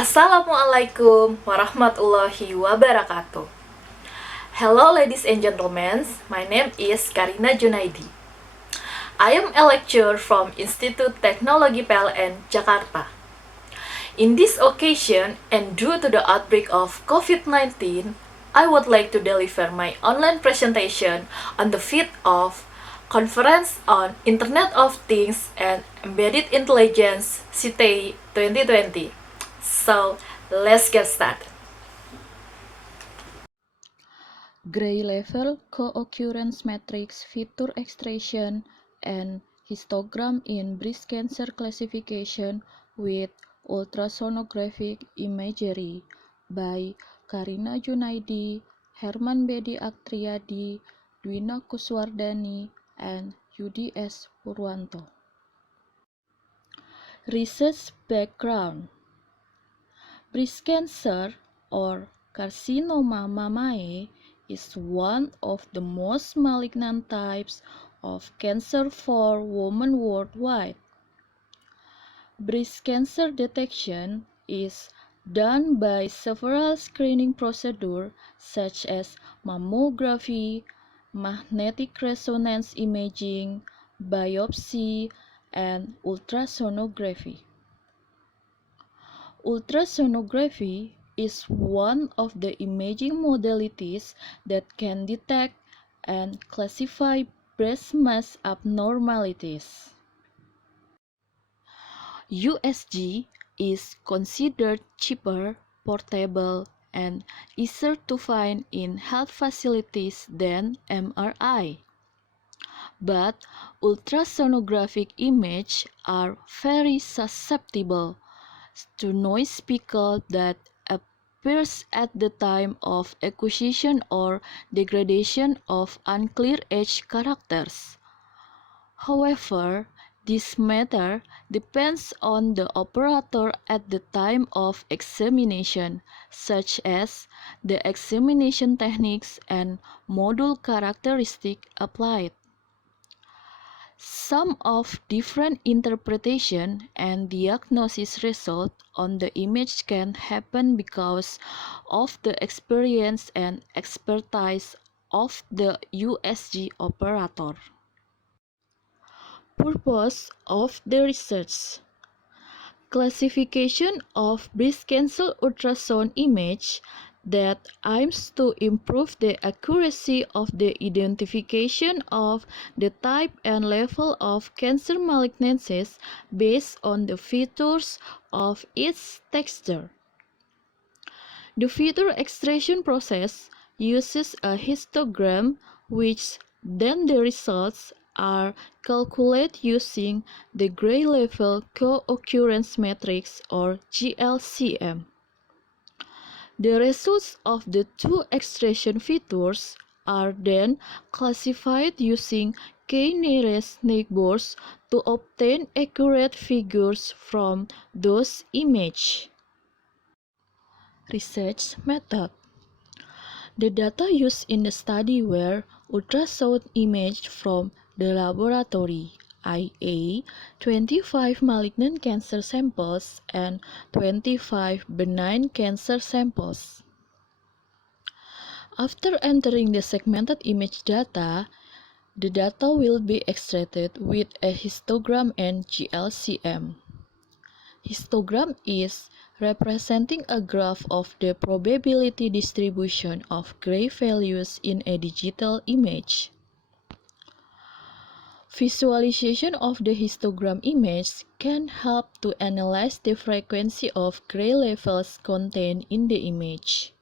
Assalamualaikum warahmatullahi wabarakatuh. Hello ladies and gentlemen, my name is Karina Djunaidi. I am a lecturer from Institut Teknologi PLN, Jakarta. In this occasion, and due to the outbreak of COVID-19, I would like to deliver my online presentation on the field of Conference on Internet of Things and Embedded Intelligence CITEI 2020. So, let's get started. Gray level co-occurrence matrix feature extraction and histogram in breast cancer classification with ultrasonographic imagery by Karina Djunaidi, Herman Bedi Agtriadi, Dwina Kuswardani, and Yudhi Purwanto. Research background: breast cancer or carcinoma mammae is one of the most malignant types of cancer for women worldwide. Breast cancer detection is done by several screening procedures such as mammography, magnetic resonance imaging, biopsy, and ultrasonography. Ultrasonography is one of the imaging modalities that can detect and classify breast mass abnormalities. USG is considered cheaper, portable, and easier to find in health facilities than MRI. But ultrasonographic images are very susceptible to noise speckle that appears at the time of acquisition or degradation of unclear edge characters. However, this matter depends on the operator at the time of examination, such as the examination techniques and module characteristics applied. Some of different interpretation and diagnosis result on the image can happen because of the experience and expertise of the USG operator. Purpose of the research: classification of breast cancer ultrasound image that aims to improve the accuracy of the identification of the type and level of cancer malignancies based on the features of its texture. The feature extraction process uses a histogram, which then the results are calculated using the gray level co-occurrence matrix or GLCM. The results of the two extraction features are then classified using k-nearest neighbors to obtain accurate figures from those images. Research method: the data used in the study were ultrasound images from the laboratory, i.e., 25 malignant cancer samples and 25 benign cancer samples. After entering the segmented image data, the data will be extracted with a histogram and GLCM. Histogram is representing a graph of the probability distribution of gray values in a digital image. Visualization of the histogram image can help to analyze the frequency of gray levels contained in the image.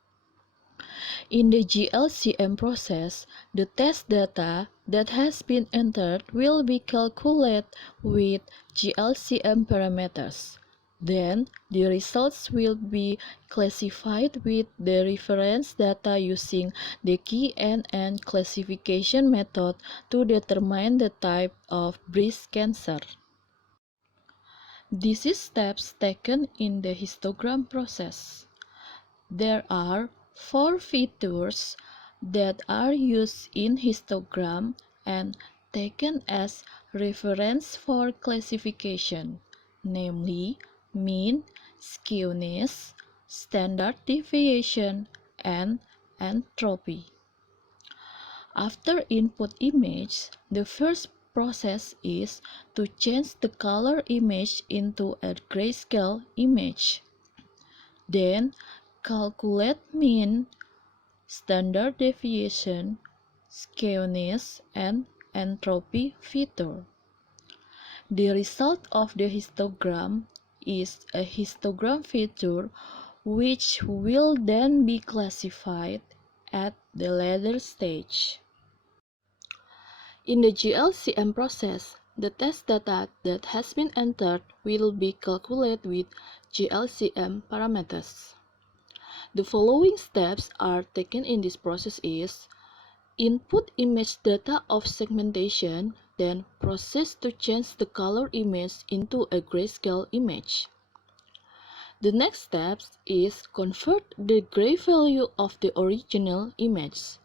In the GLCM process, the test data that has been entered will be calculated with GLCM parameters. Then, the results will be classified with the reference data using the KNN classification method to determine the type of breast cancer. This is steps taken in the histogram process. There are 4 features that are used in histogram and taken as reference for classification, namely mean, skewness, standard deviation, and entropy. After input image, the first process is to change the color image into a grayscale image. Then calculate mean, standard deviation, skewness, and entropy feature. The result of the histogram is a histogram feature which will then be classified at the later stage. In the GLCM process, the test data that has been entered will be calculated with GLCM parameters. The following steps are taken in this process is input image data of segmentation, then process to change the color image into a grayscale image. The next step is convert the gray value of the original image.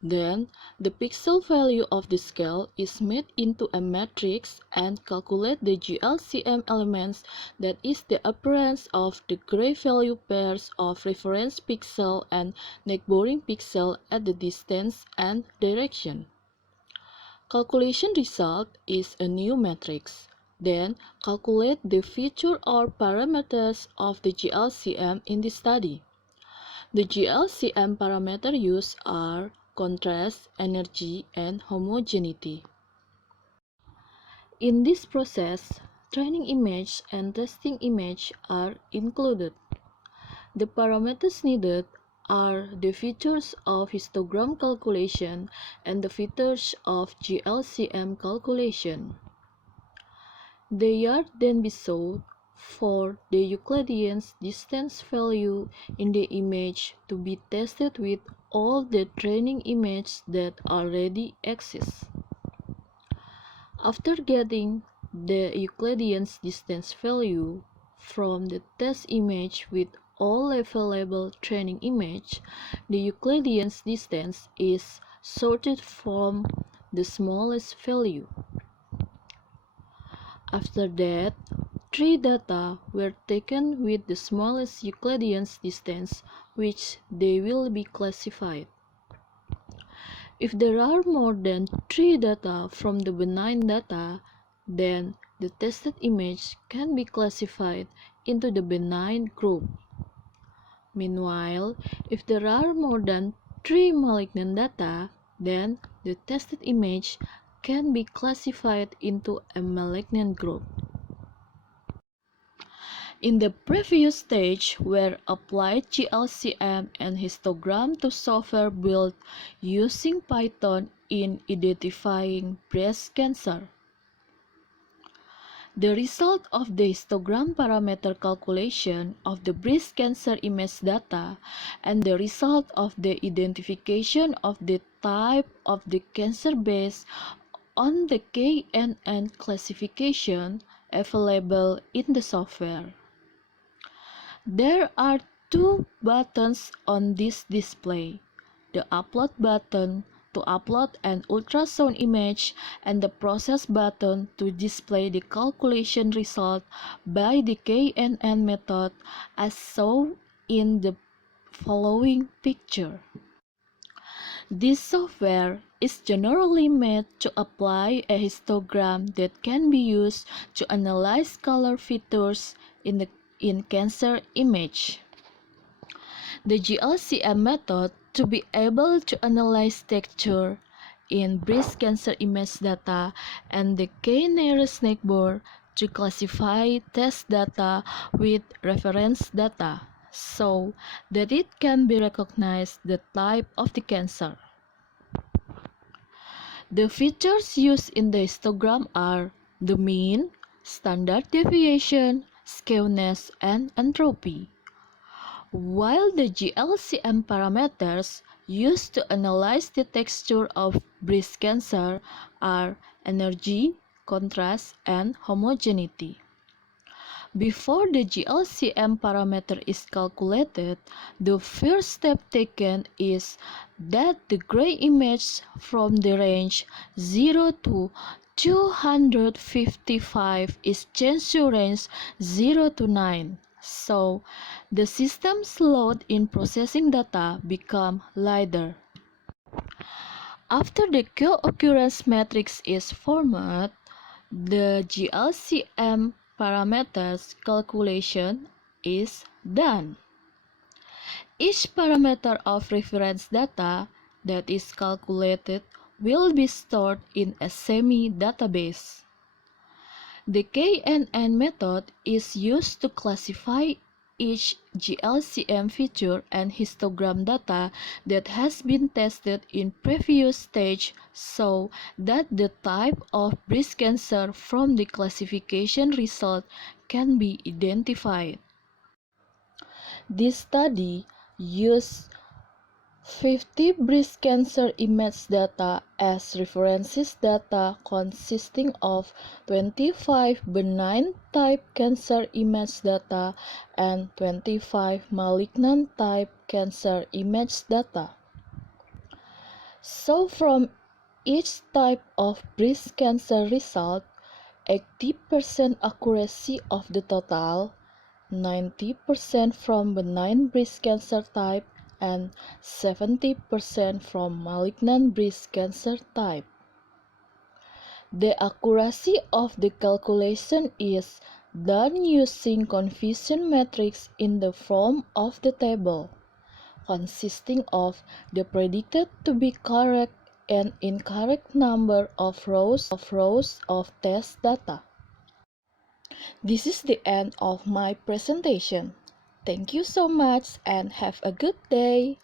Then, the pixel value of the scale is made into a matrix and calculate the GLCM elements, that is the appearance of the gray value pairs of reference pixel and neighboring pixel at the distance and direction. Calculation result is a new matrix. Then, calculate the feature or parameters of the GLCM in this study. The GLCM parameters used are contrast, energy, and homogeneity. In this process, training image and testing image are included. The parameters needed are the features of histogram calculation and the features of GLCM calculation. They are then be solved for the Euclidean distance value in the image to be tested with all the training images that already exist. After getting the Euclidean distance value from the test image with all available training image, the Euclidean distance is sorted from the smallest value. After that, 3 data were taken with the smallest Euclidean distance, which they will be classified. If there are more than 3 data from the benign data, then the tested image can be classified into the benign group. Meanwhile, if there are more than 3 malignant data, then the tested image can be classified into a malignant group. In the previous stage, where applied GLCM and histogram to software built using Python in identifying breast cancer. The result of the histogram parameter calculation of the breast cancer image data and the result of the identification of the type of the cancer based on the KNN classification available in the software. There are 2 buttons on this display, the upload button to upload an ultrasound image and the process button to display the calculation result by the KNN method as shown in the following picture. This software is generally made to apply a histogram that can be used to analyze color features in cancer image. The GLCM method to be able to analyze texture in breast cancer image data and the k-nearest neighbor to classify test data with reference data so that it can be recognized the type of the cancer. The features used in the histogram are the mean, standard deviation, skewness, and entropy, while the GLCM parameters used to analyze the texture of breast cancer are energy, contrast, and homogeneity. Before the GLCM parameter is calculated, the first step taken is that the gray image from the range 0 to 255 is changed to range 0 to 9, so the system's load in processing data become lighter. After the co-occurrence matrix is formed, the GLCM parameters calculation is done. Each parameter of reference data that is calculated will be stored in a semi-database. The KNN method is used to classify each GLCM feature and histogram data that has been tested in previous stage so that the type of breast cancer from the classification result can be identified. This study used 50 breast cancer image data as reference data consisting of 25 benign type cancer image data and 25 malignant type cancer image data. So from each type of breast cancer result, 80% accuracy of the total, 90% from benign breast cancer type, and 70% from malignant breast cancer type. The accuracy of the calculation is done using confusion matrix in the form of the table, consisting of the predicted to be correct and incorrect number of rows of test data. This is the end of my presentation. Thank you so much and have a good day.